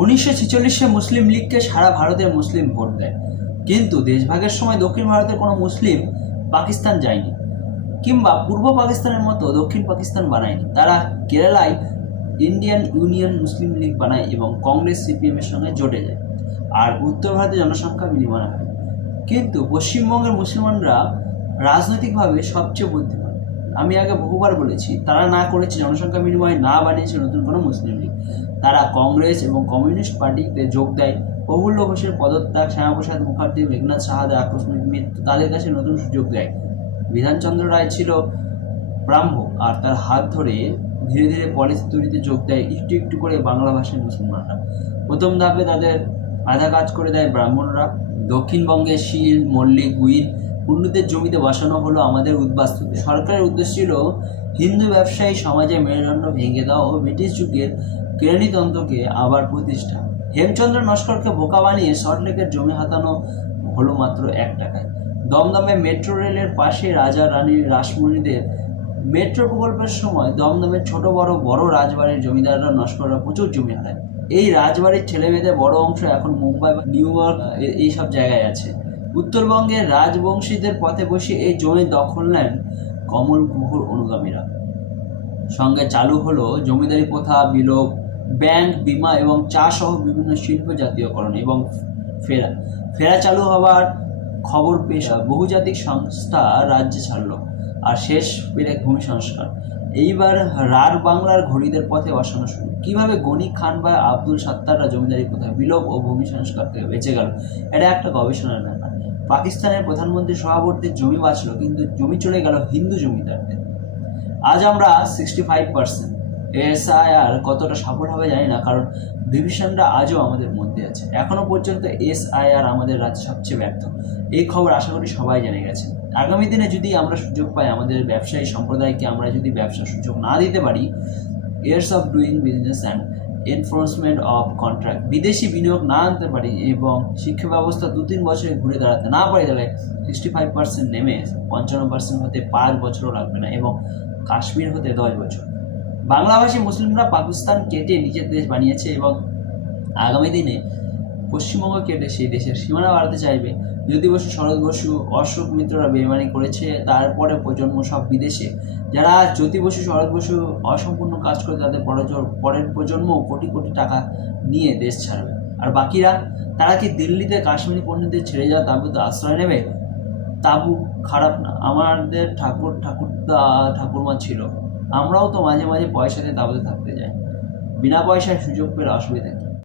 1946 মুসলিম লীগকে সারা ভারতের মুসলিম ভোট দেয়, কিন্তু দেশভাগের সময় দক্ষিণ ভারতের কোনো মুসলিম পাকিস্তান যায়নি, কিংবা পূর্ব পাকিস্তানের মতো দক্ষিণ পাকিস্তান বানায়নি। তারা কেরালায় ইন্ডিয়ান ইউনিয়ন মুসলিম লীগ বানায় এবং কংগ্রেস সিপিএমের সঙ্গে জোটে যায়, আর উত্তর ভারতে জনসংখ্যা বিনিময় হয়। কিন্তু পশ্চিমবঙ্গের মুসলমানরা রাজনৈতিকভাবে সবচেয়ে বুদ্ধিমান। আমি আগে বহুবার বলেছি, তারা না করেছে জনসংখ্যা বিনিময়, না বানিয়েছে নতুন কোনো মুসলিম লীগ। তারা কংগ্রেস এবং কমিউনিস্ট পার্টিতে যোগ দেয়। প্রফুল্ল ঘোষের পদত্যাগ, শ্যামাপ্রসাদ মুখার্জি, মেঘনাথ সাহাদের আকস্মিক মৃত্যু তাদের কাছে নতুন সুযোগ দেয়। বিধানচন্দ্র রায় ছিল ব্রাহ্ম, আর তার হাত ধরে ধীরে ধীরে পলিসি তৈরিতে যোগ দেয় একটু একটু করে বাংলা ভাষায় মুসলমানরা। প্রথম ধাপে তাদের আধা কাজ করে দেয় ব্রাহ্মণরা। দক্ষিণবঙ্গে শীল, মল্লিক, গুইন, কুন্ডুদের জমিতে বসানো হলো আমাদের উদ্বাস্তুতে। সরকারের উদ্দেশ্য ছিল হিন্দু ব্যবসায়ী সমাজের মেরুদণ্ড ভেঙে দেওয়া ও ব্রিটিশ যুগের কেরানিতন্ত্রকে আবার প্রতিষ্ঠা। হেমচন্দ্র নস্করকে বোকা বানিয়ে সল্টলেকের জমি হাতানো হলো মাত্র 1 টাকায়। দমদমে মেট্রো রেলের পাশে রাজা রানীর রাসমণিদের মেট্রো প্রকল্পের সময় দমদমের ছোট বড় রাজবাড়ির জমিদাররা নস্কররা প্রচুর জমি হারায়। এই রাজবাড়ির ছেলেমেয়েদের বড় অংশ এখন মুম্বাই বা নিউ ইয়র্ক এইসব জায়গায় আছে। উত্তরবঙ্গের রাজবংশীদের পথে বসে এই জমি দখল নেন কমল গুহর অনুগামীরা। সঙ্গে চালু হলো জমিদারি প্রথা বিলোপ, ব্যাংক, বীমা এবং চা সহ বিভিন্ন শিল্প জাতীয়করণ এবং ফেরা চালু হওয়ার খবর পেশা বহুজাতিক সংস্থা রাজ্যে ছাড়ল, আর শেষ পেলে ভূমি সংস্কার। এইবার রার বাংলার ঘড়িদের পথে বসানো শুরু। কিভাবে গনি খান বা আব্দুল সাত্তাররা জমিদারি প্রথা বিলোপ ও ভূমি সংস্কার থেকে বেঁচে গেল, এটা একটা গবেষণার ব্যাপার। পাকিস্তানের প্রধানমন্ত্রী সভাপতির জমি বাঁচল, কিন্তু জমি চলে গেল হিন্দু জমিদারদের। আজ আমরা 65%। এসআইআর কতটা সফল হবে জানি না, কারণ বিভীষণরা আজও আমাদের মধ্যে আছে। এখনো পর্যন্ত এসআইআর আমাদের রাজ্যে সবচেয়ে ব্যর্থ। এই খবর আশা করি সবাই জেনে গেছে। আগামী দিনে যদি আমরা সুযোগ পাই, আমাদের ব্যবসায়ী সম্প্রদায়কে আমরা যদি ব্যবসার সুযোগ না দিতে পারি, years of doing business and enforcement of contract, বিদেশি বিনিয়োগ না আনতে পারি এবং শিক্ষা ব্যবস্থা 2-3 বছরে ঘুরে দাঁড়াতে না পারি, তাহলে 65% নেমে 55% হতে 5 বছরও লাগবে না, এবং কাশ্মীর হতে 10 বছর। বাংলাভাষী মুসলিমরা পাকিস্তান কেটে নিজের দেশ বানিয়েছে এবং আগামী দিনে পশ্চিমবঙ্গ কেটে সেই দেশের সীমানা বাড়াতে চাইবে। জ্যোতি বসু, শরৎ বসু, অশোক মিত্ররা বেইমানি করেছে, তারপরে প্রজন্ম সব বিদেশে। যারা জ্যোতি বসু, শরৎ বসু অসম্পূর্ণ কাজ করে, তাদের পরের প্রজন্ম কোটি কোটি টাকা নিয়ে দেশ ছাড়বে। আর বাকিরা, তারা কি দিল্লিতে কাশ্মীরি পণ্ডিতদের ছেড়ে যাওয়া তাঁবুতে আশ্রয় নেবে? তাঁবু খারাপ না, আমাদের ঠাকুরমা ছিল। আমরাও তো মাঝে মাঝে পয়সাতে তাঁবুতে থাকতে যাই। বিনা পয়সায় সুযোগ পেলে অসুবিধা কি?